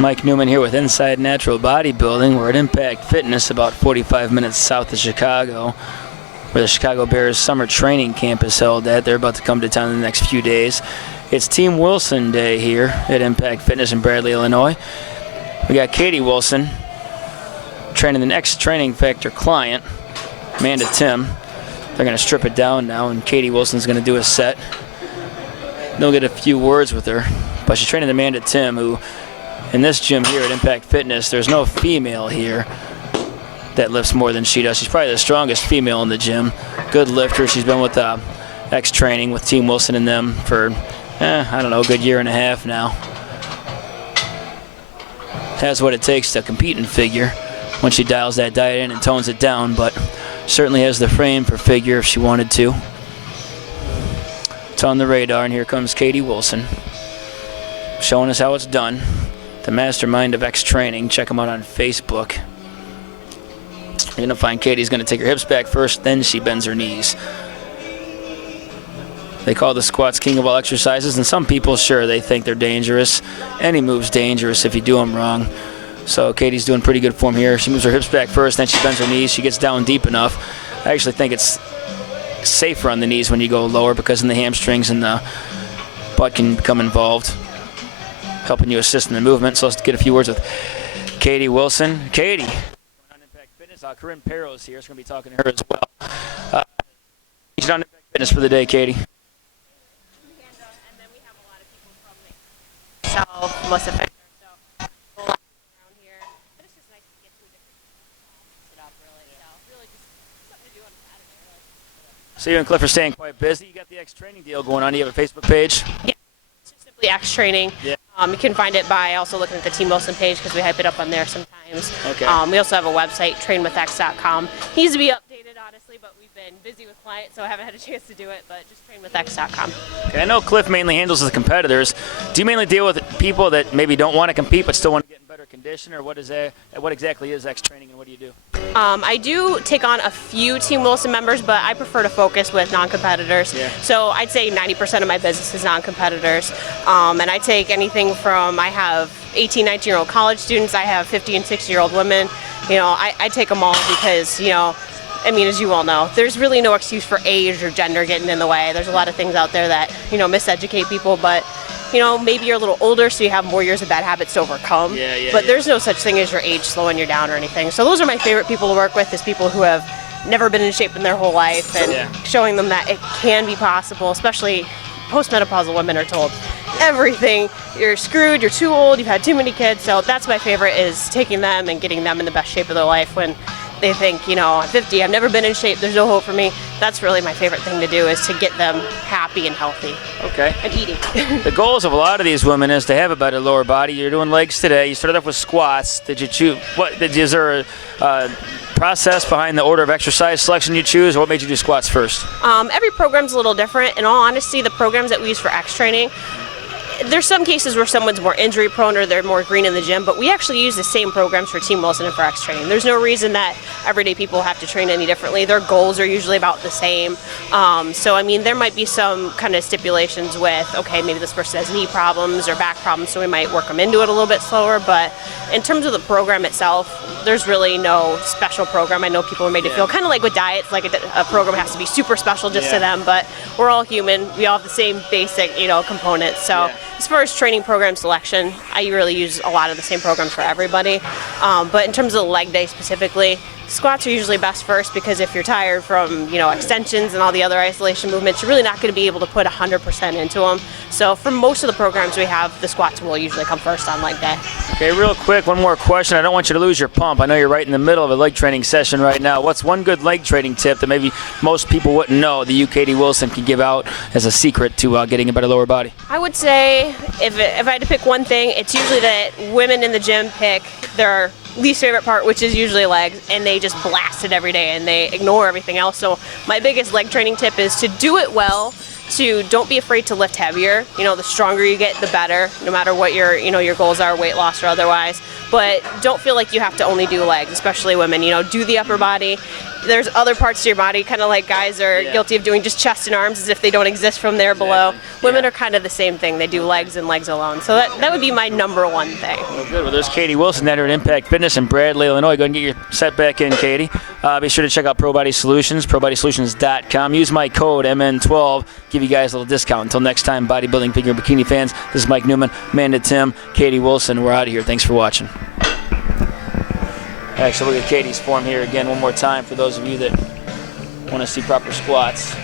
Mike Newman here with Inside Natural Bodybuilding. We're at Impact Fitness, about 45 minutes south of Chicago, where the Chicago Bears summer training camp is held at. They're about to come to town in the next few days. It's Team Wilson Day here at Impact Fitness in Bradley, Illinois. We got Katie Wilson training the next Training Factor client, Amanda Timm. They're going to strip it down now, and Katie Wilson's going to do a set. They'll get a few words with her, but she's training Amanda Timm, who in this gym here at Impact Fitness, there's no female here that lifts more than she does. She's probably the strongest female in the gym. Good lifter. She's been with X Training with Team Wilson and them for, I don't know, a good year and a half now. Has what it takes to compete in figure when she dials that diet in and tones it down, but certainly has the frame for figure if she wanted to. It's on the radar, and here comes Katie Wilson showing us how it's done. The mastermind of X Training. Check them out on Facebook. You're going to find Katie's going to take her hips back first, then she bends her knees. They call the squats king of all exercises, and some people, sure, they think they're dangerous. Any move's dangerous if you do them wrong. So Katie's doing pretty good form here. She moves her hips back first, then she bends her knees. She gets down deep enough. I actually think it's safer on the knees when you go lower, because then the hamstrings and the butt can become involved, helping you assist in the movement. So let's get a few words with Katie Wilson. Katie, on Impact Fitness. Corinne Perro's here, so we're going to be talking to her as well. She's on Impact Fitness for the day, Katie. And then we have a lot of people from the South, most of it. So a lot around here. But it's just nice to get to a different sit up, really. So really just something to do on a Saturday, really. So you and Cliff are staying quite busy. You got the X Training deal going on. Do you have a Facebook page? Yeah, it's just simply X Training. Yeah. You can find it by also looking at the Team Wilson page, because we hype it up on there sometimes. Okay. We also have a website, trainwithx.com. Needs to be updated, honestly, but we've been busy with clients, so I haven't had a chance to do it, but just trainwithx.com. Okay, I know Cliff mainly handles the competitors. Do you mainly deal with people that maybe don't want to compete but still want to get in better condition, or what exactly is X Training, and what do you do? I do take on a few Team Wilson members, but I prefer to focus with non-competitors. Yeah. So I'd say 90% of my business is non-competitors. And I take anything from, I have 18, 19-year-old college students, I have 50 and 60-year-old women. You know, I take them all because, you know, I mean, as you all know, there's really no excuse for age or gender getting in the way. There's a lot of things out there that, you know, miseducate people, but you know, maybe you're a little older, so you have more years of bad habits to overcome. But there's no such thing as your age slowing you down or anything. So those are my favorite people to work with, is people who have never been in shape in their whole life, and showing them that it can be possible, especially postmenopausal women are told everything. You're screwed, you're too old, you've had too many kids. So that's my favorite, is taking them and getting them in the best shape of their life when they think, you know, I'm 50, I've never been in shape, there's no hope for me. That's really my favorite thing to do, is to get them happy and healthy. Okay. And eating. The goals of a lot of these women is to have a better lower body. You're doing legs today. You started off with squats. Did you choose? Is there a process behind the order of exercise selection you choose, or what made you do squats first? Every program's a little different. In all honesty, the programs that we use for X Training, there's some cases where someone's more injury prone or they're more green in the gym, but we actually use the same programs for Team Wilson and for X Training. There's no reason that everyday people have to train any differently. Their goals are usually about the same. So I mean, there might be some kind of stipulations with, okay, maybe this person has knee problems or back problems, so we might work them into it a little bit slower. But in terms of the program itself, there's really no special program. I know people are made to feel kind of like with diets, like a program has to be super special just to them, but we're all human. We all have the same basic, you know, components. So as far as training program selection, I really use a lot of the same programs for everybody. But in terms of the leg day specifically, squats are usually best first, because if you're tired from, you know, extensions and all the other isolation movements, you're really not going to be able to put 100% into them. So for most of the programs we have, the squats will usually come first on leg day. Okay, real quick, one more question. I don't want you to lose your pump. I know you're right in the middle of a leg training session right now. What's one good leg training tip that maybe most people wouldn't know that you, Katie Wilson, can give out as a secret to getting a better lower body? I would say, if I had to pick one thing, it's usually that women in the gym pick their least favorite part, which is usually legs, and they just blast it every day and they ignore everything else. So my biggest leg training tip is to do it well, to don't be afraid to lift heavier. You know, the stronger you get, the better, no matter what your, you know, your goals are, weight loss or otherwise. But don't feel like you have to only do legs, especially women. You know, do the upper body. there's other parts to your body, kind of like guys are guilty of doing just chest and arms as if they don't exist from there below. Women are kind of the same thing. They do legs and legs alone. So that would be my number one thing. Well, good. Well, there's Katie Wilson there at Impact Fitness in Bradley, Illinois. Go ahead and get your set back in, Katie. Be sure to check out Pro Body Solutions, probodysolutions.com. Use my code MN12. Give you guys a little discount. Until next time, bodybuilding, figure, and bikini fans, this is Mike Newman, Amanda Timm, Katie Wilson. We're out of here. Thanks for watching. Actually, look at Katie's form here again one more time for those of you that want to see proper squats.